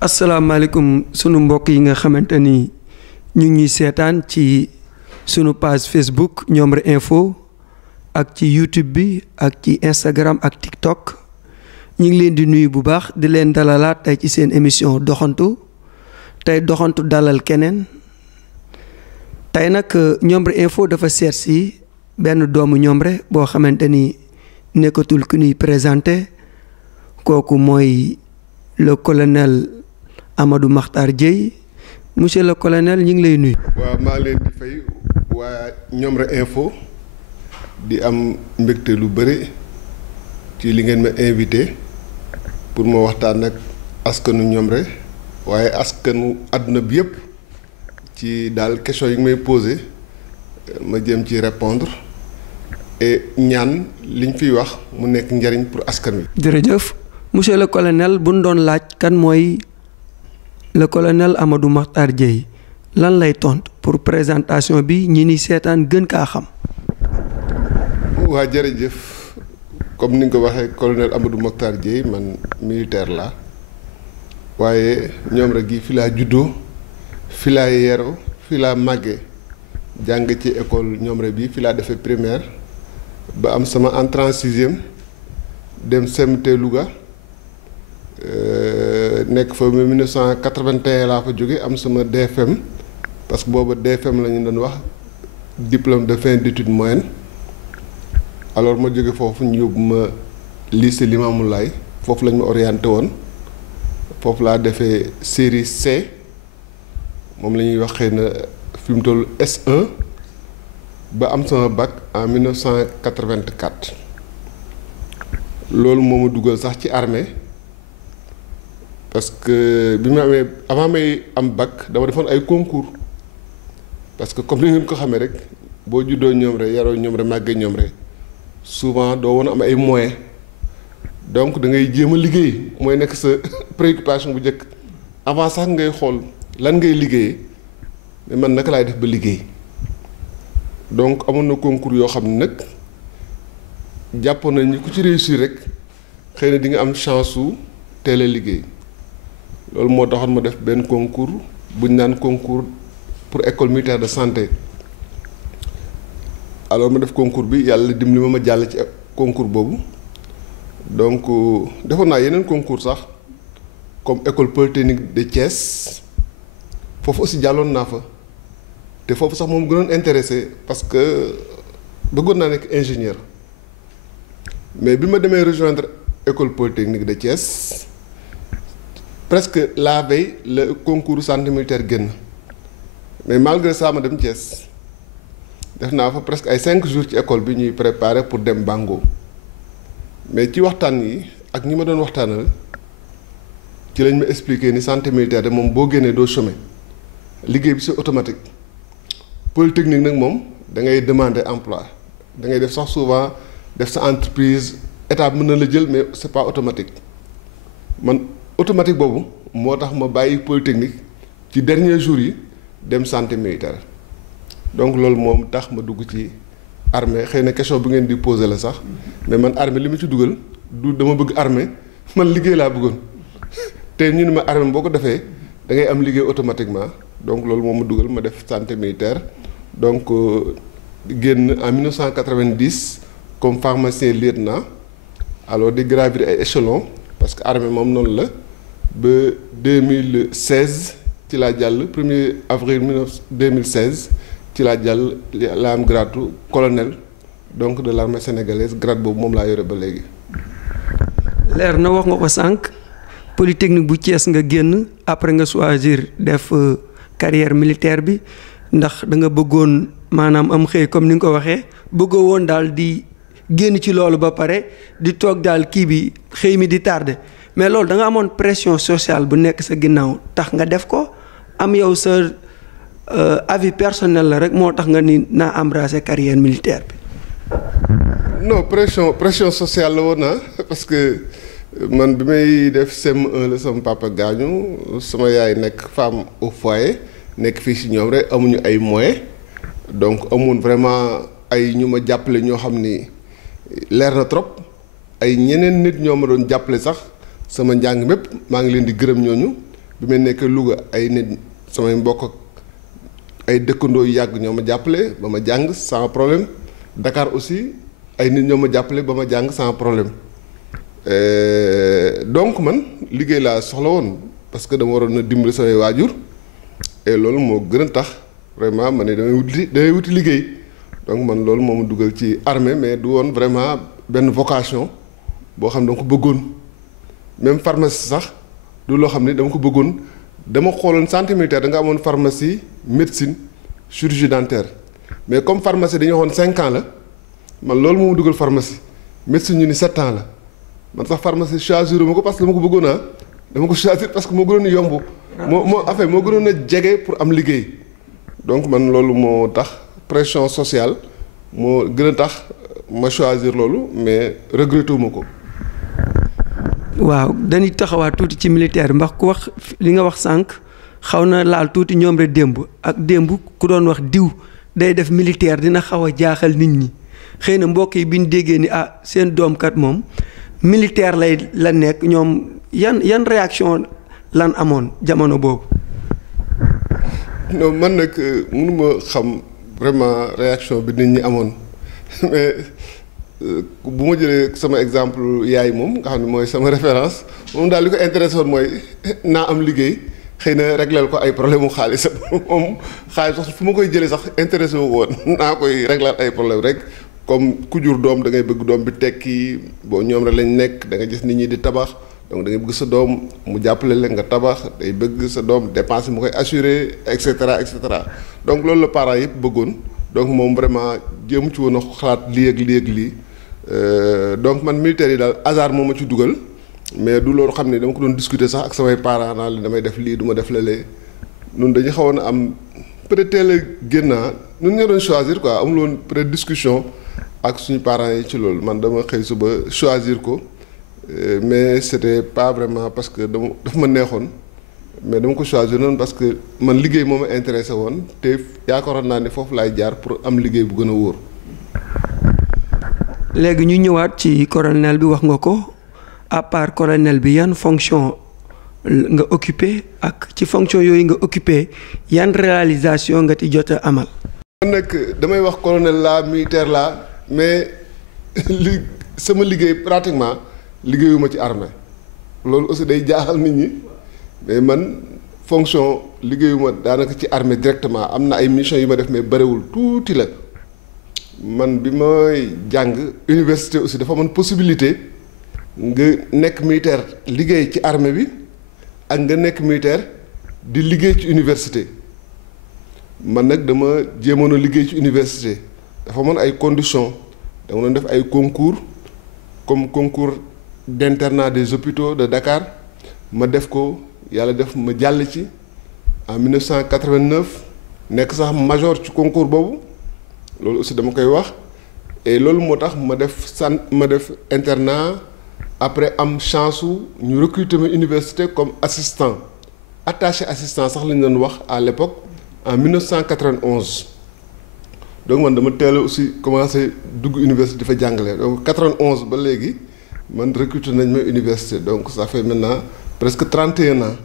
asalaamaaleykum sunu mbokk yi nga xamante ni ñu ngi ñuy seetaan ci sunu page Facebook Ñomre Info ak ci YouTube bi ak ci Instagram ak TikTok ñu ngi leen di nuyu bu baax di leen dalalaat tey ci seen émission doxantu tey doxantu dalal keneen tey nag Ñomre Info dafa seet si benn doomu Ñomre boo xamante ni nekkatul ku ñuy présenté kooku mooy le colonel Amadou Makhtar Dieye monsieur le colonel ñu ngi lay nuyu. waaw maa leen di fay waa Ñomre Info di am mbégte lu bëri ci li ngeen ma invité pour ma waxtaan ak askanu Ñomre waaye askanu àdduna bi yëpp ci daal question yi nga may posé ma jëm ci répondre et ñaan liñ fiy wax mu nekk njariñ pour askan wi. jërëjëf monsieur le colonel bu ñu doon laaj kan mooy le colonel Amadou Makhtar Dieye lan lay tontu pour présentation bi ñi ni seetaan gën kaa xam. waa jërëjëf comme ni nga ko waxee colonel Amadou Makhtar Dieye man militaire la waaye Ñomre gi fi laa juddoo fi laa yeroo fi laa màggee jàng ci école Ñomre bi fi laa defee primaire ba am sama entrée en sixième dem CMT Louga. Nekk fa 1981 laa fa jóge am sama DFM parce que booba DFM la ñu doon wax diplôme de fin d'études moyennes alors ma jóge foofu ñu yóbbu ma lycée Limamoulaye foofu la ñu ma orienté woon foofu laa defee série C moom la ñuy wax xëy na fi mu toll S1 ba am sama bac en 1984 loolu moo ma dugal sax ci armée parce que bi ma amee avant may am bac dama defoon ay concours parce que comme ni ngeen ko xamee rek boo juddoo Ñomre yaroo Ñomre màggee Ñomre souvent doo woon am ay moyens donc da ngay jéem a liggéey mooy nekk sa préoccupation bu njëkk avant sax ngay xool lan ngay liggéeyee mais man naka laay def ba liggéey donc amoon na concours yoo xam ne nag jàppoon nañ ni ku ci réussir rek xëy na di nga am chance su teel a liggéey. loolu moo taxoon ma def benn concours bu ñu naan concours pour école militaire de santé alors ma def concours bi yàlla dimbali ma jàll ci concours boobu donc defoon naa yeneen concours sax comme école polytechnique de Thiès foofu aussi jàlloon naa fa te foofu sax moom gënoon intéressé parce que bëggoon naa nekk ingénieur mais bi ma demee rejoindre école polytechnique de Thiès. Presque la veille le concours santé militaire génn mais malgré ça ma dem Thiès def naa fa presque ay 5 jours ci école bi ñuy préparer pour dem Bango mais ci waxtaan yi ak ñi ma doon waxtaanal ci lañ ma expliquer ni santé militaire de moom boo génnee doo chômer liggéey bi c'est automatique polytechnique nag moom da ngay demander emploi da ngay def sax souvent def sa entreprise état mën na la jël mais c'est pas automatique man. automatique boobu moo tax ma bàyyi polytechnique ci dernier jour yi dem santé militaire donc loolu moom tax ma dugg ci armée xëy na question bu ngeen di poser la sax mais man armée li ma ci dugal du dama bëgg armée man liggéey laa bëggoon te ñu ne ma armée boo ko defee da ngay am liggéey automatiquement donc loolu moom ma dugal ma def santé militaire donc génn en 1990 comme pharmacien lieutenant alors di gravir ay échelons parce que armée moom noonu la. ba 2016 ci laa jàll 1er avril 2016 ci laa jàll la am grade colonel donc de l'armée sénégalaise grade boobu moom laa yore ba léegi. leer na wax nga ko sànq polytechnique bu Thiès nga génn après nga choisir def carrière militaire bi ndax da nga bëggoon maanaam am xëy comme ni nga ko waxee bëggoo woon daal di génn ci loolu ba pare di toog daal kii bi xëy mi di tardé. mais loolu da nga amoon pression sociale bu nekk sa ginnaaw tax nga def ko am yow sa avis personnel la rek moo tax nga ni naa embrasser carrière militaire bi. non pression sociale la woon na parce que man bi may def CM1 la sama papa gaañu sama yaay nekk femme au foyer nekk fii si ñoom rek amuñu ay moyens donc amoon vraiment ay ñu ma jàppale ñoo xam ni leer na trop ay ñeneen nit ñoo ma doon jàppale sax. sama njàng mépp maa ngi leen di gërëm ñooñu bi may nekk Louga ay nit samay mbokk ak ay dëkkandoo yu yàgg ñoo ma jàppale ba ma jàng sans problème Dakar aussi ay nit ñoo ma jàppale ba ma jàng sans problème donc man liggéey laa soxla woon parce que dama waroon a dimbali samay waajur et loolu moo gën a tax vraiment ma ne damay wuti liggéey donc man loolu moo ma dugal ci armée mais du woon vraiment benn vocation boo xam ne dama ko bëggoon même pharmacie sax du loo xam ne dama ko bëggoon dama xooloon santé militaire da nga amoon pharmacie médecine chirurgie dentaire mais comme pharmacie dañu waxoon 5 ans la man loolu moo ma dugal pharmacie médecine ñu ni 7 ans la man sax pharmacie choisir ma ko parce que dama ko bëggoon a dama ko choisir parce que moo gënoon a yomb moo affaire moo gënoon a jege pour am liggéey donc man loolu moo tax pression sociale moo gën a tax ma choisir loolu mais regretté wu ma ko. waaw dañuy taxawaat tuuti ci militaire ndax ku wax li nga wax sànq xaw na laal tuuti ñoom rek démb ak démb ku doon wax diw day def militaire dina xaw a jaaxal nit ñi xëy na mbokk yi bi ñu déggee ni seen doomkat moom militaire la nekk ñoom yan réaction lan amoon jamono boobu. non man nag mënuma xam vraiment réaction bi nit ñi amoon mais bu ma jëlee sama exemple yaay moom nga xam ne mooy sama référence moom daal li ko intéressé woon mooy naa am liggéey xëy na régleel ko ay problème mu xaalis moom xaalis sax fu ma koy jëlee sax intéressé wu woon naa koy régleel ay problème rek comme ku jur doom da ngay bëgg doom bi tekki boo ñoom rek lañ nekk da nga gis nit ñi di tabax donc da ngay bëgg sa doom mu jàppale la nga tabax day bëgg sa doom dépense mu koy assurer et cetera et cetera donc loolu la parents yëpp bëggoon donc moom vraiment jéem ci woon a xalaat lii ak lii ak lii donc man militaire yi daal hasard moo ma ci dugal mais du loolu xam ne dama ko doon discuter sax ak samay parents naa leen damay def lii du ma def lële ñun dañu xawoon a am peut-être teel a génnaa ñun ñoo doon choisir quoi amul woon peut-être discussion ak suñu parents yi ci loolu man dama xëy suba choisir ko mais c'était pas vraiment parce que dafa ma neexoon mais dama ko choisir noonu parce que man liggéey moo ma intéressé woon te yaakaaroon naa ne foofu laay jaar pour am liggéey bu gën a wóor. léegi ñu ñëwaat ci colonel bi wax nga ko à part colonel bi yan fonction nga occupé ak ci fonction yooyu nga occupé yan réalisation nga ci jot a amal. man nag damay wax colonel laa militaire laa mais li sama liggéey pratiquement liggéeyuma ci armée loolu aussi day jaaxal nit ñi mais man fonction liggéeyuma daanaka ci armée directement am na ay missions yu ma def mais bëriwul tuuti la. man bi may jàng université aussi dafa amoon possibilité nga nekk militaire liggéey ci armée bi ak nga nekk militaire di liggéey ci université man nag dama jéemoon a liggéey ci université dafa amoon ay conditions dama doon def ay concours comme concours d'internat des hôpitaux de Dakar ma def ko yàlla def ma jàll ci en 1989 nekk sax major ci concours boobu. loolu aussi dama koy wax et loolu moo tax ma def internat après am chance su ñu recruter ma université comme assistant attaché assistant sax lañu doon wax à l'époque en 1991 donc man dama teel a aussi commencé dugg université di fa jàngale donc 91 ba léegi man recruter nañ ma université donc ça fait maintenant presque 31 ans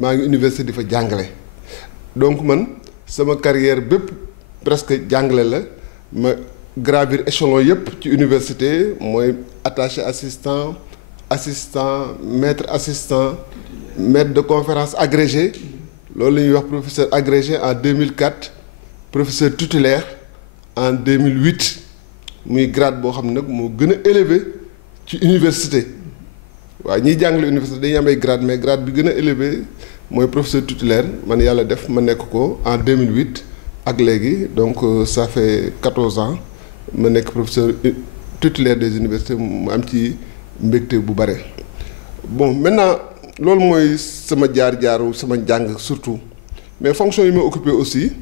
maa ngi université di fa jàngale donc man sama carrière bépp presque jàngale la ma gravir échelon yëpp ci université mooy attaché assistant maître de conférence agrégé loolu la ñuy wax professeur agrégé en 2004 professeur titulaire en 2008 muy grade boo xam ne nag moo gën a élevé ci université waaw ñiy jàngale université dañuy am ay grade mais grade bi gën a élevé mooy professeur titulaire man yàlla def ma nekk ko en 2008 ak léegi donc ça fait 14 ans ma nekk professeur titulaire des universités mu am ci mbégte bu bare. bon maintenant loolu mooy sama jaar-jaaru sama jàng surtout mais fonction yi ma occupé aussi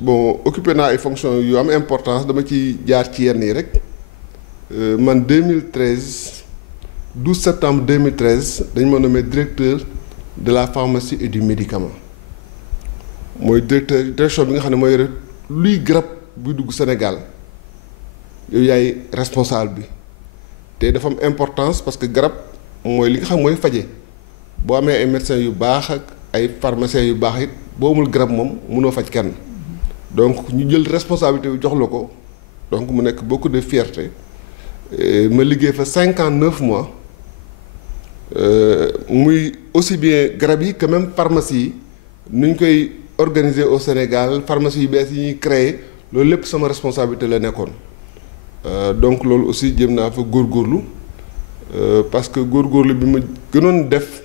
bon occupé naa ay fonctions yu am importance dama ci jaar ci yenn yi rek man 2013 12 septembre 2013 dañ ma nommé directeur de la pharmacie et du médicament. mooy direction bi nga xam ne mooy yore luy garab buy dugg Sénégal yow yaay responsable bi te dafa am importance parce que garab mooy li nga xam mooy faje boo amee ay médecins yu baax ak ay pharmaciens yu baax it boo amul garab moom mënoo faj kenn donc ñu jël responsabilité bi jox la ko donc mu nekk beaucoup de fierté ma liggéey fa 59 mois muy aussi bien garab yi que même pharmacie yi nu ñu koy organiser au Sénégal pharmacie yu bees yi ñuy créer loolu lépp sama responsabilité la nekkoon donc loolu aussi jëm naa fa góorgóorlu parce que góorgóorlu bi ma gënoon def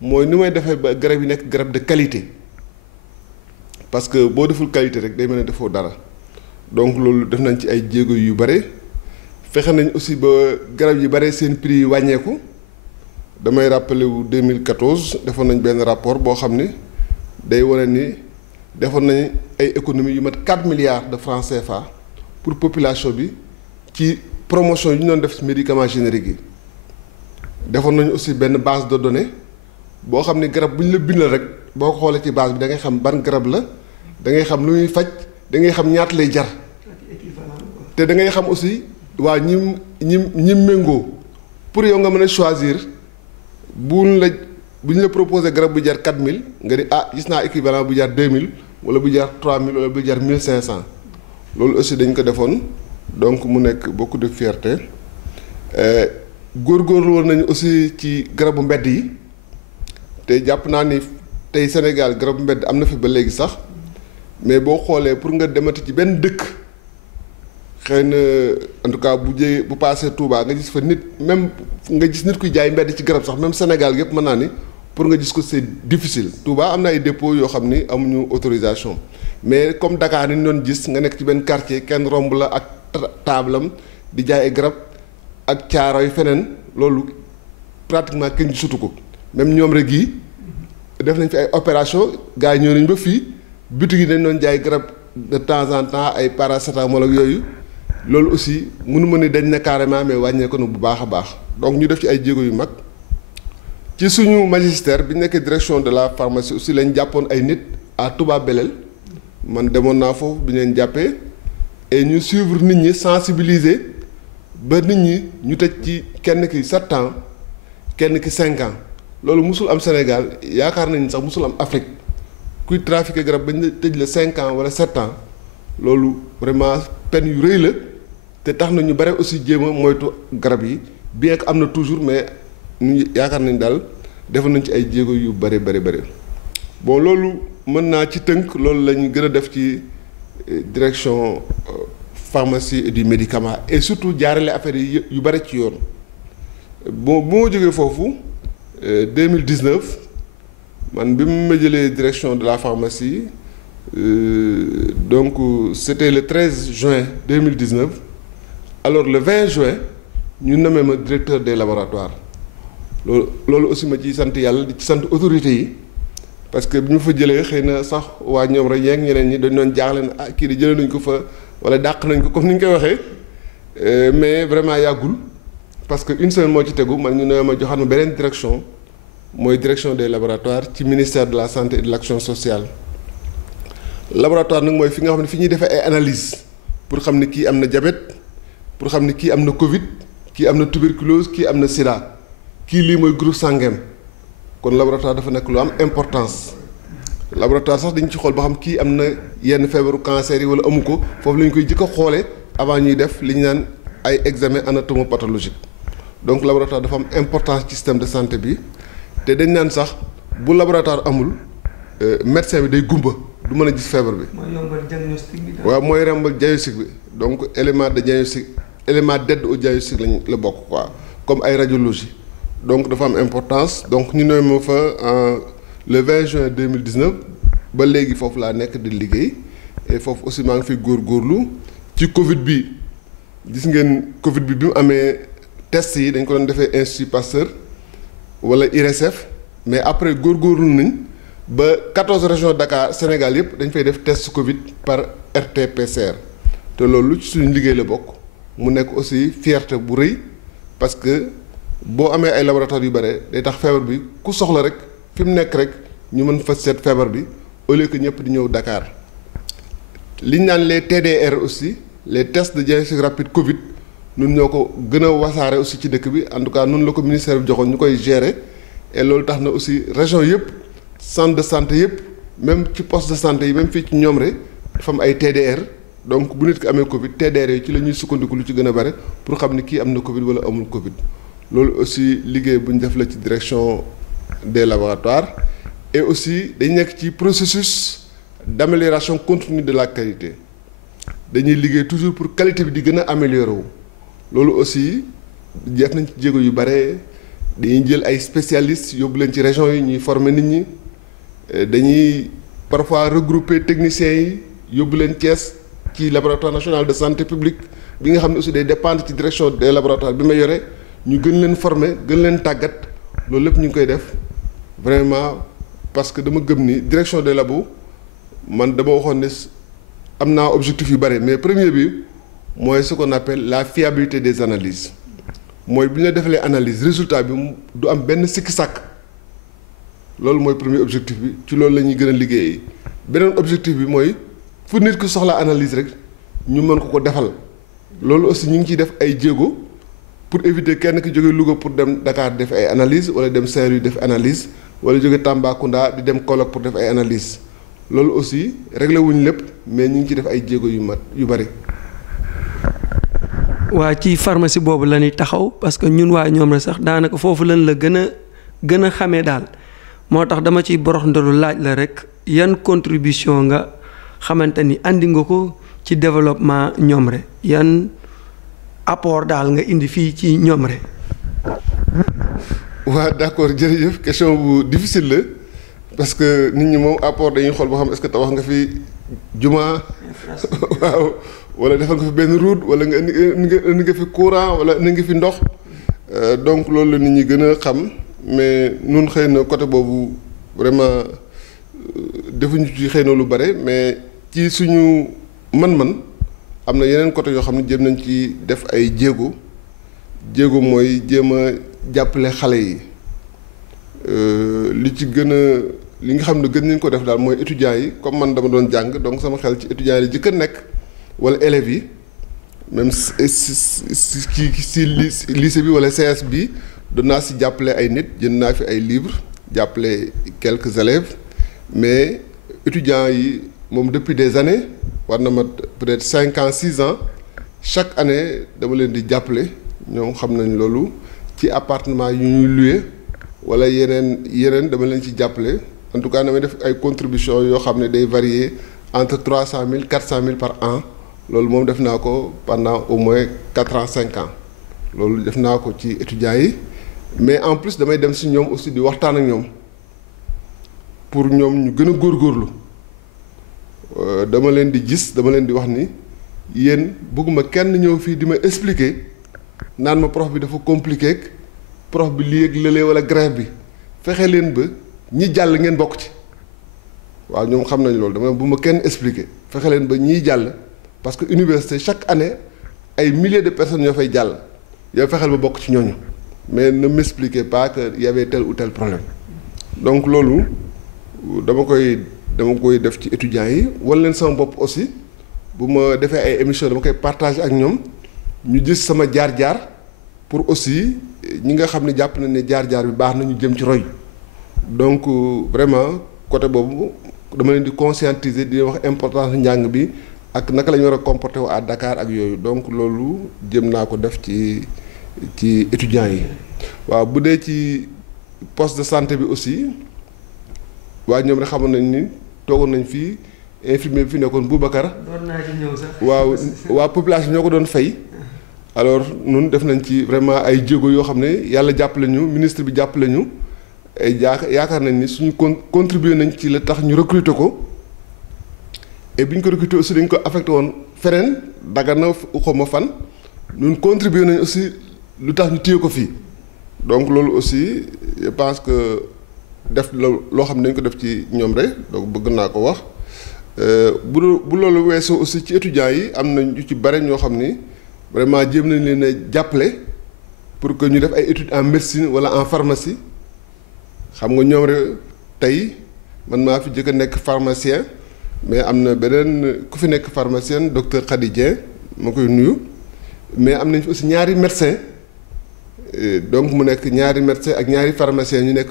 mooy ni may defee ba garab yi nekk garab de qualité parce que boo deful qualité rek day mel ne defoo dara donc loolu def nañ ci ay jéego yu bare fexe nañ aussi ba garab yi bare seen prix yi wàññeeku damay rappelé wu 2014 defoon nañ benn rapport boo xam ni day wane ni defoon nañ ay économies yu mat 4 milliards de francs CFA pour population bi ci promotion yi ñu doon def ci médicaments génériques yi defoon nañu aussi benn base de données boo xam ni garab bu ñu la bindal rek boo ko xoolee ci base bi da ngay xam ban garab la da ngay xam lu muy faj da ngay xam ñaata lay jar te da ngay xam aussi waa ñi méngoo pour yow nga mën a choisir bu ñu la proposé garab bu jar 4000 nga di gis naa équivalent bu jar 2000 wala bu jar 3000 wala bu jar 1500 loolu aussi dañ ko defoon donc mu nekk beaucoup de fierté góorgóorlu woon nañu aussi ci garabu mbedd yi te jàpp naa ni tey Sénégal garabu mbedd am na fi ba léegi sax mais boo xoolee pour nga demati ci benn dëkk xëy na en tout cas bu paasee Touba nga gis fa nit même nga gis nit kuy jaay mbedd ci garab sax même Sénégal yëpp mën naa ni pour nga gis ko c'est difficile. Touba am na ay dépôts yoo xam ni amuñu autorisation mais comme Dakar ni ñu doon gis nga nekk ci benn quartier kenn romb la ak taabalam di jaay ay garab ak caaroy feneen loolu pratiquement kenn gisatu ko même ñoom rek yi def nañ fi ay opération gars yi ñëw nañ ba fii boutique yi dañ doon jaay garab de temps en temps ay paracétamol ak yooyu loolu aussi mënu ma ni dañ ne carrément mais wàññeeku na bu baax a baax donc ñu def ci ay jéego yu mag ci suñu magistère bi ñu nekkee direction de la pharmacie aussi lañ jàppoon ay nit à Touba Belel man demoon naa foofu bi ñu leen jàppee et ñu suivre nit ñi sensibiliser ba nit ñi ñu tëj ci kenn ki 7 ans kenn ki 5 ans loolu musul am Sénégal yaakaar nañ sax musul am Afrique kuy trafiquer garab bañ la tëj la 5 ans wala 7 ans loolu vraiment peine yu rëy la te tax na ñu bare aussi jéem a moytu garab yi bien que am na toujours mais ñu yaakaar nañ daal def nañ ci ay jéego yu bare bon loolu mën naa ci tënk loolu la ñu gën a def ci direction pharmacie et du médicament et surtout jaarale affaire yi yu bare ci yoon bon bu ma jógee foofu 2019 man bi mu ma jëlee direction de la pharmacie donc c'était le 13 juin 2019 alors le 20 juin ñu nommé ma directeur des laboratoires loolu aussi ma ciy sant yàlla di ci sant autorités yi parce que bi ñu fa jëlee xëy na sax waa ñoom rek yeeg ñeneen ñi dañ doon jaaxle ne kii di jëlee nañ ko fa wala dàq nañ ko comme ni ñu koy waxee mais vraiment yàggul parce que une semaine moo ci tegu man ñu ne ma joxaat ma beneen direction mooy direction des laboratoires ci ministère de la santé et de l'action sociale. laboratoire nag mooy fi nga xam ne fi ñuy defee ay analyse pour xam ne kii am na diabète pour xam ne kii am na Covid kii am na tuberculose kii am na sida kii lii mooy groupe sanguin kon laboratoire dafa nekk lu am importance. laboratoire sax dañu ci xool ba xam kii am na yenn feebaru cancer yi wala amu ko foofu la ñu koy jëkk a xoolee avant ñuy def li ñu naan ay examen anatomopathologique donc laboratoire dafa am importance ci système de santé bi te dañ naan sax bu laboratoire amul médecin bi day gumba du mën a gis feebar bi. mooy yombal diagnostic bi. waaw mooy yombal diagnostic bi donc élément de diagnostic élément d'aide au diagnostic lañ la bokk quoi comme ay radiologie donc dafa am importance donc ñu ne ma fa le 20 juin 2019 ba léegi foofu laa nekk di liggéey et foofu aussi maa ngi fi góorgóorlu ci Covid bi gis ngeen Covid bi mu amee test yi dañ ko doon defee Institut Pasteur wala IRSF mais après góorgóorlu nañ ba 14 régions Dakar Sénégal yëpp dañ fay def test Covid par RT-PCR te loolu ci suñu liggéey la bokk mu nekk aussi fierté bu rëy parce que boo amee ay laboratoire yu bare day tax feebar bi ku soxla rek fi mu nekk rek ñu mën fa seet feebar bi au lieu que ñëpp di ñëw Dakar li ñu naan les TDR aussi les tests de diagnostic rapide Covid nun ñoo ko gën a wasaare aussi ci dëkk bi en tout cas noonu la ko ministère bi joxoon ñu koy gérer et loolu tax na aussi région yëpp centre de santé yëpp même ci poste de santé yi même fii ci Ñomre dafa am ay TDR donc bu nit ki amee Covid TDR yi ci la ñuy sukkandiku lu ci gën a bare pour xam ni kii am na Covid wala amul Covid loolu aussi liggéey bu ñu def la ci direction des laboratoires et aussi dañ nekk ci processus d'amélioration continue de la qualité dañuy liggéey toujours pour qualité bi di gën a améliorer wu loolu aussi def nañ ci jéego yu bare dañuy jël ay spécialistes yóbbu leen ci régions yi ñuy former nit ñi dañuy parfois regrouper techniciens yi yóbbu leen Thiès ci laboratoire national de santé publique bi nga xam ne aussi day dépendre ci direction des laboratoires bi ma yore ñu gën leen former gën leen tàggat loolu lépp ñu ngi koy def vraiment parce que dama gëm ni direction des labos man dama waxoon ne am naa objectif yu bare mais premier bi mooy ce qu'on appelle la fiabilité des analyses mooy bi ñu la defalee analyse résultat bi du am benn sikki sàkk loolu mooy premier objectif bi ci loolu la ñuy gën a liggéeyee beneen objectif bi mooy fu nit ki soxla analyse rek ñu mën ko defal loolu aussi ñu ngi ciy def ay jéego pour éviter kenn ki jóge Louga pour dem Dakar def ay analyse wala dem Saint-Louis def analyse wala jóge Tambacounda di dem Kaolack pour def ay analyse loolu aussi réglé wuñ lépp mais ñu ngi ci def ay jéego yu bari. waa ci pharmacie boobu la ñuy taxaw parce que ñun waa Ñomre sax daanaka foofu lañ la gën a xamee daal moo tax dama ciy borox ndolu laaj la rek yan contribution nga xamante ni andi nga ko ci développement Ñomre yan apport daal nga indi fii ci Ñomre. waaw d'accord jërëjëf question bu difficile la parce que nit ñi moom apport dañuy xool boo xam est-ce que tabax nga fi juma waaw wala defal nga fi benn route wala nga indi nga fi courant wala indi nga fi ndox donc loolu la nit ñi gën a xam mais nun xëy na côté boobu vraiment defuñu ci xëy na lu bare mais ci suñu man-man am na yeneen côté yoo xam ne jéem nañ ci def ay jéego mooy jéem a jàppale xale yi li ci gën a li nga xam ne gën nañ ko def daal mooy étudiants yi comme man dama doon jàng donc sama xel ci étudiants yi jëkk a nekk wala élèves yi même si lycée bi wala CS bi doon naa si jàppale ay nit jënd naa fi ay livres jàppale quelques élèves mais étudiants yi moom depuis des années war na mat peut-être 5 ans 6 ans chaque année dama leen di jàppale ñoom xam nañ loolu ci appartement yu ñuy loué wala yeneen dama leen ci jàppale en tout cas damay def ay contributions yoo xam ne day varier entre 300 000 400 000 par an loolu moom def naa ko pendant au moins 4 ans 5 ans loolu def naa ko ci étudiants yi mais en plus damay dem si ñoom aussi di waxtaan ak ñoom pour ñoom ñu gën a góorgóorlu dama leen di gis dama leen di wax ni yéen bëgguma kenn ñëw fii di ma expliquer naan ma prof bi dafa compliqué prof bi lii ak lële wala grève bi fexe leen ba ñi jàll ngeen bokk ci waaw ñoom xam nañ loolu dama bu ma kenn expliquer fexe leen ba ñiy jàll parce que université chaque année ay milliers de personnes ñoo fay jàll yow fexeel ba bokk ci ñooñu mais ne m'expliquez pas que y avait tel ou tel problème donc loolu dama koy def ci étudiants yi wala leen sama bopp aussi bu ma defee ay émissions dama koy partager ak ñoom ñu gis sama jaar-jaar pour aussi ñi nga xam ne jàpp na ne jaar-jaar bi baax na ñu jëm ci roy donc vraiment côté boobu dama leen di conscientiser di wax importance njàng bi ak naka la ñu war a comporter wu à Dakar ak yooyu donc loolu jëm naa ko def ci étudiants yi waaw bu dee ci poste de santé bi aussi waa ñoom rek xamoon nañ ni toogoon nañ fii infirmier bi fi nekkoon Boubacar. doon naa ci ñëw sax. waaw waa population ñoo ko doon fay. alors ñun def nañ ci vraiment ay jéego yoo xam ne yàlla jàppale ñu ministre bi jàppale ñu ay yaakaar nañ ni suñu contribuer nañ ci la tax ñu recruter ko et bi ñu ko recruter aussi dañ ko affecté woon feneen Dagana xaw ma fan ñun contribuer nañ aussi lu tax ñu téye ko fii donc loolu aussi je pense que def loo xam ne dañ ko def ci ñoom rek donc bëgg naa ko wax bu loolu weesoo aussi ci étudiants yi am na ñu ci bare ñoo xam ni vraiment jéem nañ leen a jàppale pour que ñu def ay études en médecine wala en pharmacie xam nga ñoom rek tey man maa fi jëkk a nekk pharmacien mais am na beneen ku fi nekk pharmacien docteur Khady Dieng ma koy nuyu mais am nañ fi aussi ñaari médecin donc mu nekk ñaari médecin ak ñaari pharmacien ñu nekk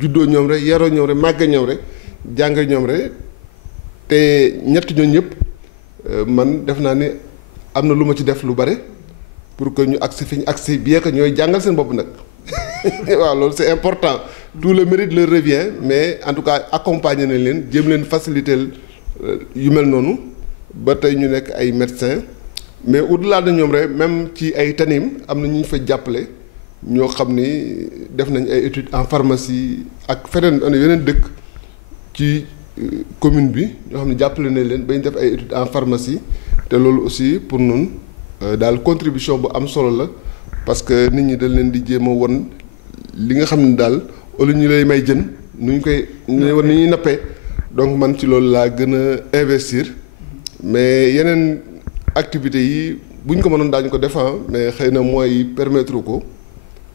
juddoo ñoom rek yaroo ñoom rek màgge ñoom rek jànge ñoom rek te ñett ñooñu ñëpp man def naa ni am na lu ma ci def lu bare pour que ñu agsi fi ñu agsi bien que ñooy jàngal seen bopp nag waaw loolu c'est important tout le mérite leur revient mais en tout cas accompagner nañ leen jéem leen faciliter yu mel noonu ba tey ñu nekk ay médecins mais au-delà de ñoom rek même ci ay tanim am na ñu fa jàppale ñoo xam ni def nañ ay études en pharmacie ak feneen yeneen dëkk ci commune bi ñoo xam ne jàppale nañ leen ba ñu def ay études en pharmacie te loolu aussi pour ñun daal contribution bu am solo la parce que nit ñi dañ leen di jéem a won li nga xam ne daal wala ñu lay may jën nu ñu koy ni ñuy nappee donc man ci loolu laa gën a investir mais yeneen activités yi bu ñu ko mënoon daañu ko def mais xëy na mooy permettre ko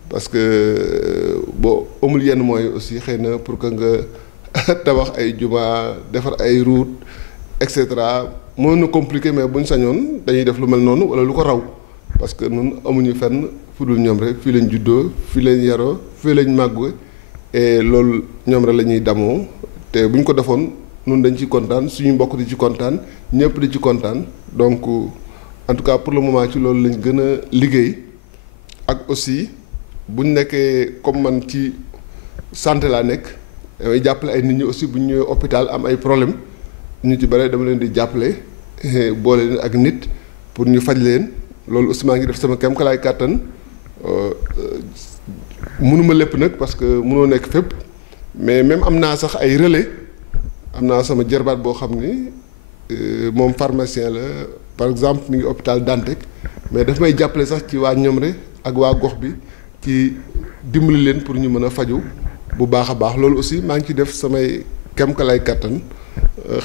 parce que boo amul yenn moyens aussi xëy na pour que nga tabax ay juma defar ay route et cetera mën na compliqué mais bu ñu sañoon dañuy def lu mel noonu wala lu ko raw parce que ñun amuñu fenn fu dul ñoom rek fii lañ juddoo fii lañ yaroo fii lañ màgg et loolu ñoom rek la ñuy damoo te bu ñu ko defoon ñun dañ ci kontaan suñu mbokk di ci kontaan ñëpp di ci kontaan donc en tout cas pour le moment ci loolu lañ gën a liggéey ak aussi bu ñu nekkee comme man ci santé laa nekk damay jàppale ay nit ñi aussi bu ñu ñëwee hôpital am ay problème ñu ci bare dama leen di jàppale boole leen ak nit pour ñu faj leen loolu aussi maa ngi def sama kem kalaay kàttan mënuma lépp nag parce que mënoo nekk fépp mais même am naa sax ay relais am naa sama jarbaat boo xam ni moom pharmacien la par exemple mi ngi hôpital Dantec mais daf may jàppale sax ci waa Ñomre ak waa gox bi ci dimbali leen pour ñu mën a faju bu baax a baax loolu aussi maa ngi ci def samay kem kalaay kàttan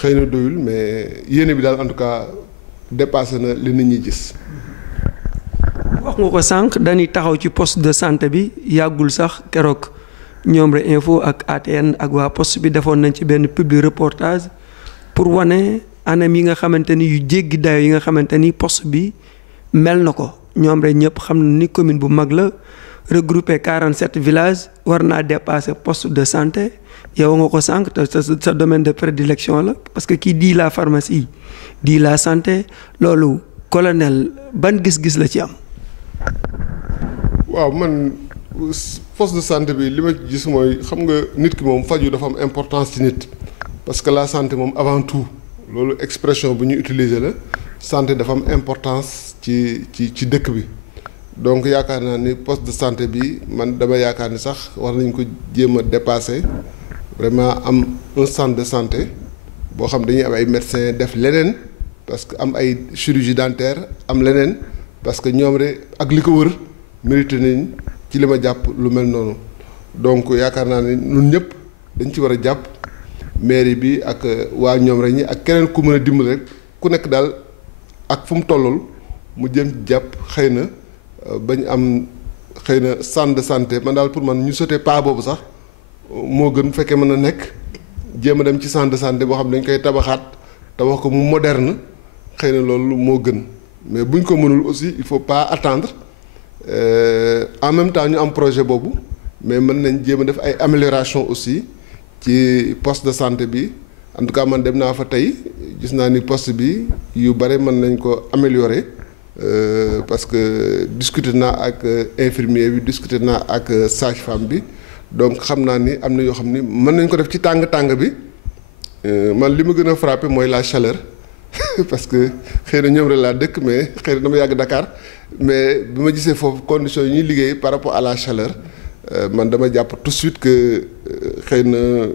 xëy na doyul mais yéene bi daal en tout cas dépassé na li nit ñi gis. wax nga ko sànq dañuy taxaw ci poste de santé bi yàggul sax keroog Ñomre Info ak ATN ak waa poste bi defoon nañ ci benn public reportage pour wane anam yi nga xamante ni yu jéggi dayo yi nga xamante ni poste bi mel na ko Ñomre ñëpp xam na ni commune bu mag la regroupé 47 villages war naa dépasser poste de santé yow nga ko sànq te sa domaine de prédilection la parce que kii di la pharmacie di la santé loolu colonel ban gis-gis la ci am. waaw man poste de santé bi li ma gis mooy xam nga nit ki moom faju dafa am importance ci nit parce que la santé moom avant tout loolu expression bu ñu utiliser la santé dafa am importance ci dëkk bi donc yaakaar naa ni poste de santé bi man dama yaakaar ni sax war nañ ko jéem a dépasser vraiment am un centre de santé boo xam dañuy am ay médecins def leneen parce que am ay chirurgie dentaire am leneen parce que ñoom rek ak li ko wër mérité nañ ci li ma jàpp lu mel noonu donc yaakaar naa ne ñun ñëpp dañ ci war a jàpp mairie bi ak waa ñoom rek ñi ak keneen ku mën a dimbali rek ku nekk daal ak fu mu tollul mu jëm jàpp xëy na bañ am xëy na centre de santé man daal pour man ñu sauté pas boobu sax moo gën bu fekkee mën na nekk jéem a dem ci centre de santé boo xam ne dañ koy tabaxaat tabax ko mu moderne xëy na loolu moo gën mais buñ ko mënul aussi il faut pas attendre en même temps ñu am projet boobu mais mën nañ jéem a def ay amélioration aussi ci poste de santé bi en tout cas man dem naa fa tey gis naa ni poste bi yu bare mën nañ ko améliorer parce que discuter naa ak infirmier bi discuter naa ak sage-femme bi donc xam naa ni am na yoo xam ni mën nañ ko def ci tàng-tàng bi man li ma gën a frappé mooy la chaleur parce que xëy na ñoom rek laa dëkk mais xëy na dama yàgg Dakar mais bi ma gisee foofu conditions yi ñuy liggéey par rapport à la chaleur man dama jàpp tout de suite que xëy na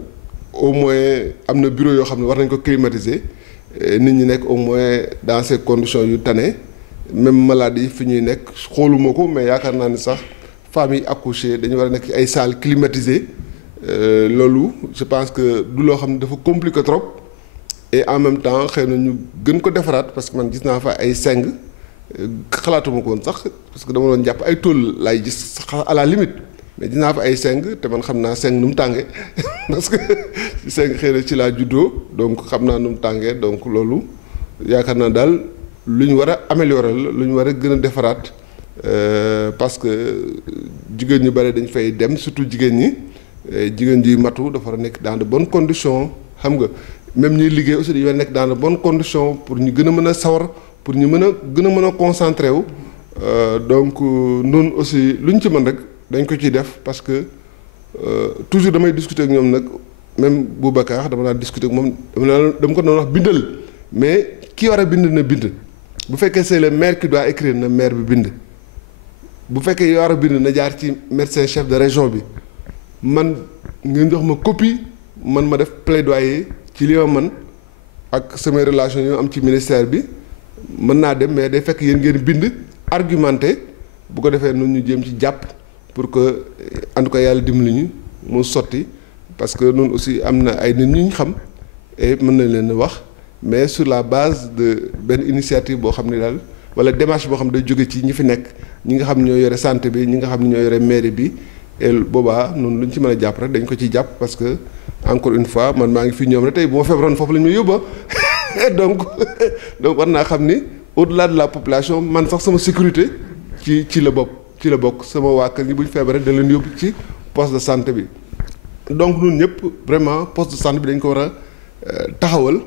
au moins am na bureau yoo xam ne war nañ ko climatiser nit ñi nekk au moins dans ces conditions yu tane même maladie fi ñuy nekk xooluma ko mais yaakaar naa ni sax femmes yi accouchées dañu war a nekk ci ay salles climatisées loolu je pense que du loo xam ne dafa compliqué trop et en même temps xëy na ñu gën ko defaraat parce que man gis naa fa ay seng xalaatuma ko woon sax parce que dama doon jàpp ay tool laay gis à la limite mais gis naa fa ay seng te man xam naa seng nu mu tàngee parce que seng xëy na ci laa juddoo donc xam naa nu mu tàngee donc loolu yaakaar naa daal lu ñu war a améliorer la lu ñu war a gën a defaraat parce que jigéen ñu bare dañ fay dem surtout jigéen ñi jigéen ji matu dafa war a nekk dans de bonnes conditions xam nga même ñuy liggéey aussi dañu war a nekk dans de bonnes conditions pour ñu gën a mën a sawar pour ñu mën a gën a mën a concentré wu donc noonu aussi lu ñu ci mën rek dañ ko ciy def parce que toujours damay discuter ak ñoom nag même Boubacar dama daan discuter ak moom dama ko doon wax bindal mais ki war a bind na bind bu fekkee c'est le maire qui doit écrire na maire bi bind bu fekkee yoo war a bind na jaar ci médecin chef de région bi man ngeen jox ma copie man ma def plaidoyer ci li ma man ak samay relation yoo am ci ministère bi mën naa dem mais day fekk yéen ngeen bind argumenté bu ko defee noonu ñu jéem ci jàpp pour que en tout cas yàlla dimbali ñu mu sotti parce que noonu aussi am na ay nit ñu xam et mën nañ leen wax mais sur la base de benn initiative boo xam ne daal wala démarche boo xam ne day jóge ci ñi fi nekk ñi nga xam ne ñoo yore santé bi ñi nga xam ne ñoo yore mairie bi et boobaa noonu lu ñu ci mën a jàpp rek dañ ko ciy jàpp parce que encore une fois man maa ngi fi ñoom rek tey bu ma feebaroon foofu la ñu yóbba donc war naa xam ni au-delà de la population man sax sama sécurité ci la bokk sama waa kër ñi bu ñu feebaree da leen yóbbu ci poste de santé bi donc ñun ñëpp vraiment poste de santé bi dañ ko war a taxawal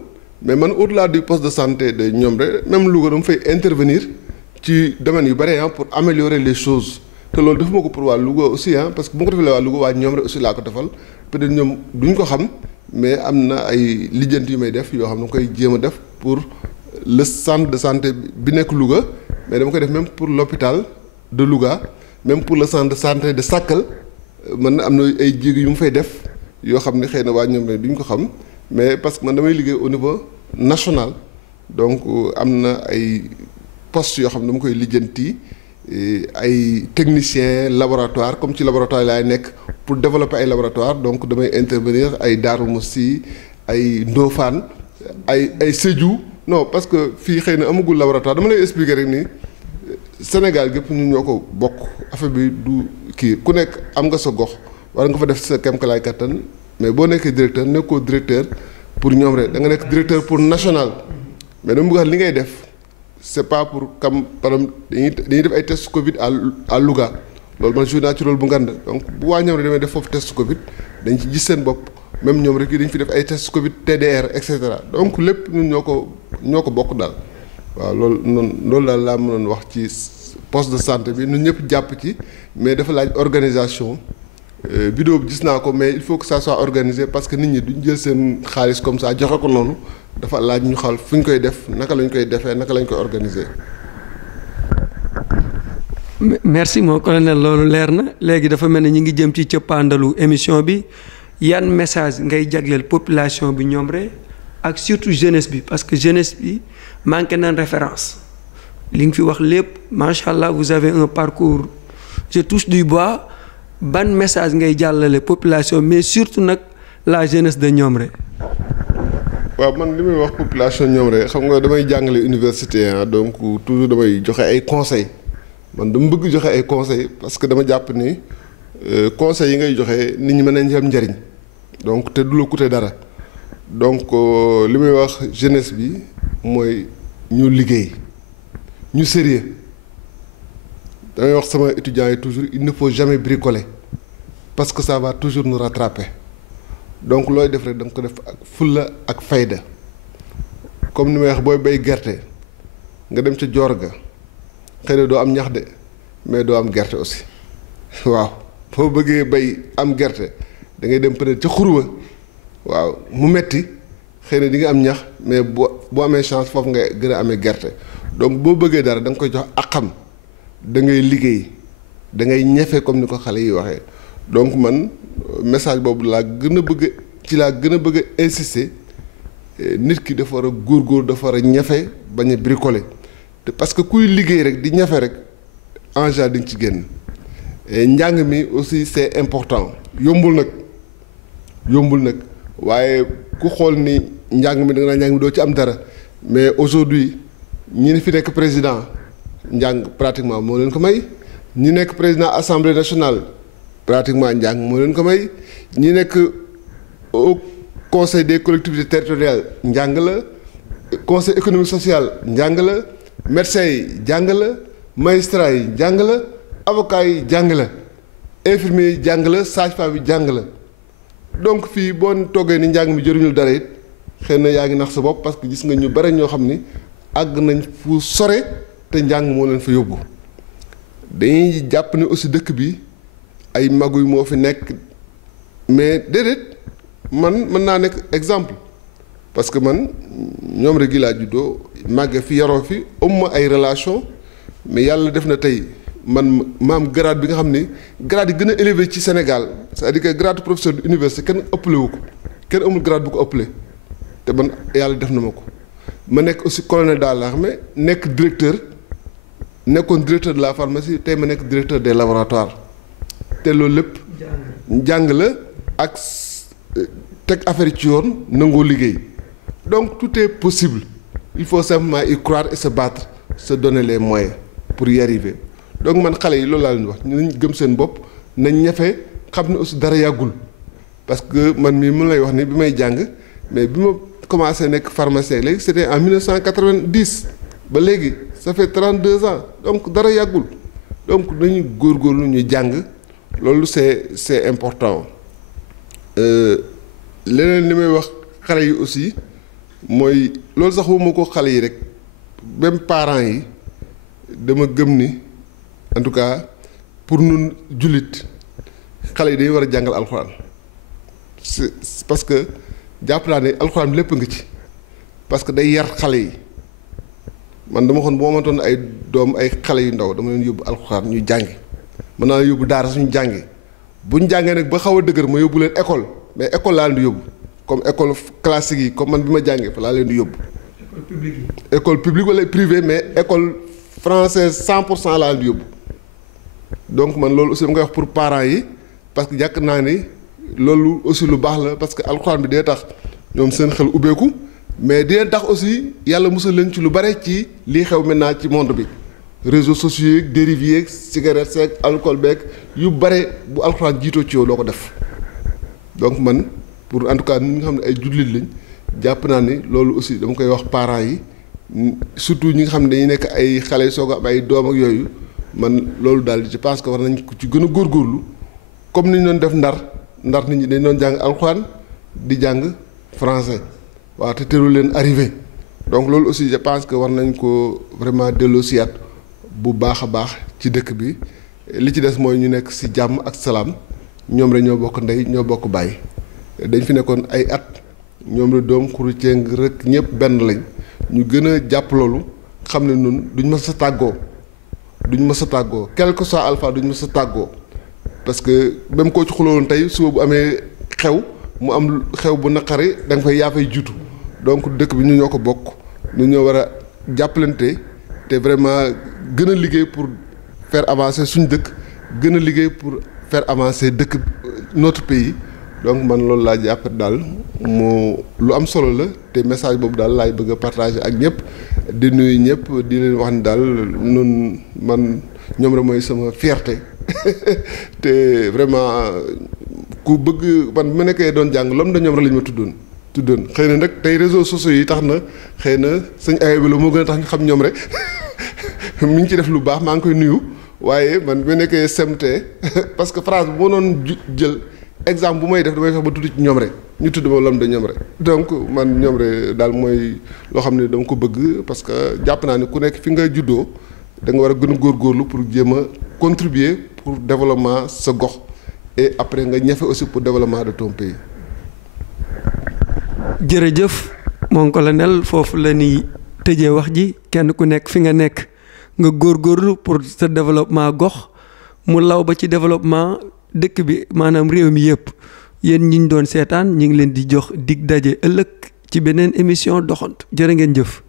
mais man au-delà du poste de santé de ñoom rek même Louga dama fay intervenir ci domaine yu bëri pour améliorer les choses te loolu defuma ko pour waa Louga aussi parce que bu ma ko defalee waa Louga waa ñoom rek aussi laa ko defal peut-être ñoom duñ ko xam mais am na ay lijjanti yu may def yoo xam ne koy jéem a def pour le centre de santé bi nekk Louga mais dama koy def même pour l'hôpital de Louga même pour le centre de santé de Sakal man am na ay jéego yu mu fay def yoo xam ne xëy na waa ñoom rek duñ ko xam mais parce que man damay liggéey au niveau national donc am na ay postes yoo xam ne dama koy lijjanti ay techniciens laboratoire comme ci laboratoire laay nekk pour développer ay laboratoire donc damay intervenir ay Darou Moussi ay Ndofane ay Sédhiou non parce que fii xëy na amagul laboratoire dama lay expliquer rek ni Sénégal gépp ñun ñoo ko bokk affaire bi du kii ku nekk am nga sa gox war nga fa def sa kéemtalaay kattan mais boo nekkee directeur nekkoo directeur pour ñoom rek da nga nekk directeur pour national mais dama bëgg wax li ngay def c'est pas pour kam par exemple dañuy def ay test Covid à Louga loolu man joué naa ci rôle bu ngand donc bu waa ñoom rek damay def foofu test Covid dañ ci gis seen bopp même ñoom rek yi dañ fi def ay test Covid TDR et cetera donc lépp ñun ñoo ko bokk daal waaw loolu daal laa mënoon wax ci poste de santé bi ñun ñëpp jàpp ci mais dafa laaj organisation vidéo bi gis naa ko mais il faut que ça soit organisé parce que nit ñi duñ jël seen xaalis comme ça joxe ko noonu dafa laaj ñu xal fu ñu koy def naka lañ koy defee naka lañ koy organiser. merci mon colonel loolu leer na léegi dafa mel ne ñi ngi jëm ci cëppaandalu émission bi yan message ngay jagleel population bi ñoom rek ak surtout jeunesse bi parce que jeunesse bi manqué nañ référence li nga fi wax lépp macha allah vous avez un parcours je touche du bois. ban message ngay jàllale population mais surtout nag la jeunesse de Ñomre. waaw man li may wax population Ñomre xam nga damay jàngale université donc toujours damay joxe ay conseils man dama bëgg joxe ay conseils parce que dama jàpp ni conseils yi ngay joxe nit ñi mën nañ ci am njariñ donc te du la coûter dara donc li may wax jeunesse bi mooy ñu liggéey ñu sérieux damay wax sama étudiants yi toujours il ne faut jamais bricoler parce que ça va toujours nous rattraper donc looy def rek da nga ko def ak fulla ak fayda comme ni may wax booy bay gerte nga dem ca joor ga xëy na doo am ñax de mais doo am gerte aussi waaw boo bëggee bay am gerte da ngay dem peut-être ca xurwa waaw mu metti xëy na di nga am ñax mais boo amee chance foofu nga gën a amee gerte donc boo bëggee dara da nga koy jox akam da ngay liggéey da ngay ñefe comme ni ko xale yi waxee donc man message boobu laa gën a bëgg a insister nit ki dafa war a góorgóor dafa war a ñefe bañ a bricoler te parce que kuy liggéey rek di ñefe rek en général di nga ci génn njàng mi aussi c'est important yombul nag waaye ku xool ni njàng mi da nga naa njàng mi doo ci am dara mais aujourd'hui ñi fi nekk président njàng pratiquement moo leen ko may ñi nekk président assemblée nationale pratiquement njàng moo leen ko may ñi nekk au conseil des collectivités territoriales njàng la conseil économique social njàng la médecins yi jàng la magistrat yi jàng la avocat yi jàng la infirmier yi jàng la sage-femme yi jàng la donc fii boo toggee ni njàng mi jëriñul dara it xëy na yaa ngi nax sa bopp parce que gis nga ñu bare ñoo xam ni àgg nañ fu sore te njàng moo leen fa yóbbu dañuy jàpp ne aussi dëkk bi ay maguy moo fi nekk mais déedéet man mën naa nekk exemple parce que man ñoom rek gi laa juddoo màgge fi yaroo fi am ay relation mais yàlla def na tey man maam grade bi nga xam ni grade yi gën a élevé ci Sénégal c'est-à-dire que grade professeur de université kenn ëppale wu ko kenn amul grade bu ko ëppale te man yàlla def na ma ko ma nekk aussi colonel dans l'armée nekk directeur nekkoon directeur de la pharmacie tey ma nekk directeur des laboratoires te loolu lépp jàng la ak teg affaire yi ci yoon nangoo liggéey donc tout est possible il faut simplement y croire et se battre se donner les moyens pour y arriver donc man xale yi loolu laa leen wax nañ gëm seen bopp nañ ñafe xam ne aussi dara yàggul parce que man mii mun lay wax ni bi may jàng mais bi ma commencé nekk pharmacien léegi c'était en 1990 ba léegi ça fait 32 ans donc dara yàggul donc nañu góorgóorlu ñu jàng loolu c'est important leneen li may wax xale yi aussi mooy loolu sax wuma ko xale yi rek même parents yi dama gëm ni en tout cas pour nun jullit xale yi dañuy war a jàngal alxuraan c'est parce que jàpp naa ne alxuraan lépp nga ci parce que day yar xale yi man dama xoon bu ma amantoon ay doom ay xale yu ndaw dama leen yóbbu alxuraan ñu jàngi mën naa yóbbu daara suñu jàngi buñ jàngee nag ba xaw a dëgër ma yóbbu leen école mais école laa leen di yóbbu comme école classique yi comme man bi ma jàngee fa laa leen di yóbbu. école publique yi. école publique wala privée mais école française 100% laa leen di yóbbu donc man loolu aussi dama koy wax pour parents yi parce que jàkk naa ni loolu aussi lu baax la parce que alxuraan bi day tax ñoom seen xel ubbeeku mais dina tax aussi yàlla musal leen ci lu bare ci lii xew maintenant ci monde bi réseaux sociaux yeeg dérives yeeg cigarette seeg alcool beeg yu bare bu alxuraan jiitoo ci yow doo ko def donc man pour en tout cas ñi nga xam ne ay jullit lañ jàpp naa ni loolu aussi dama koy wax parents yi surtout ñi nga xam ne dañuy nekk ay xale soog a am ay doom ak yooyu man loolu daal je pense que war nañ ko ci gën a góorgóorlu comme ni ñu doon def ndar nit ñi dañ doon jàng alxuraan di jàng français waaw te teelu leen arrivé donc loolu aussi je pense que war nañ ko vraiment delloosiwaat bu baax a baax ci dëkk bi li ci des mooy ñu nekk ci jàmm ak salaam ñoom rek ñoo bokk ndey ñoo bokk bàyyi dañ fi nekkoon ay at ñoom rek doom xuru ceeng rek ñëpp benn lañ ñu gën a jàpp loolu xam ne ñun duñ mës a tàggoo quel que soit alpha duñ mës a tàggoo parce que même koo ci xuloon tey suba bu amee xew mu am xew bu naqari da nga fay yaa fay jiitu donc dëkk bi ñu ñoo ko bokk ñu ñoo war a jàppalante te vraiment gën a liggéey pour faire avancer suñu dëkk gën a liggéey pour faire avancer dëkk notre pays donc man loolu laa jàpp daal moo lu am solo la te message boobu daal laay bëgg a partager ak ñëpp di nuyu ñëpp di leen wax ni daal nun man ñoom rek mooy sama fierté te vraiment ku bëgg man bu ma nekkee doon jàng lom da ñoom rek la ñu ma tuddoon xëy na nag tey réseaux sociaux yi tax na xëy na sëñ ayo bi la moo gën a tax ñu xam ñoom rek mi ngi ci def lu baax maa ngi koy nuyu waaye man bu ma nekkee SMT parce que phrase bu ma doon jël exemple bu may def damay fex ba tudd ci ñoom rek ñu tudd ma lom da ñoom rek donc man ñoom rek daal mooy loo xam ne dama ko bëgg parce que jàpp naa ne ku nekk fi nga juddoo da nga war a gën a góorgóorlu pour jéem a contribuer pour développement sa gox et après nga ñafe aussi pour développement de ton pays. jërëjëf mon colonel foofu la ñuy tëjee wax ji kenn ku nekk fi nga nekk nga góorgóorlu pour sa développement gox mu law ba ci développement dëkk bi maanaam réew mi yëpp yéen ñi ñu doon seetaan ñu ngi leen di jox dig daje ëllëg ci beneen émission doxantu jërë ngeen jëf.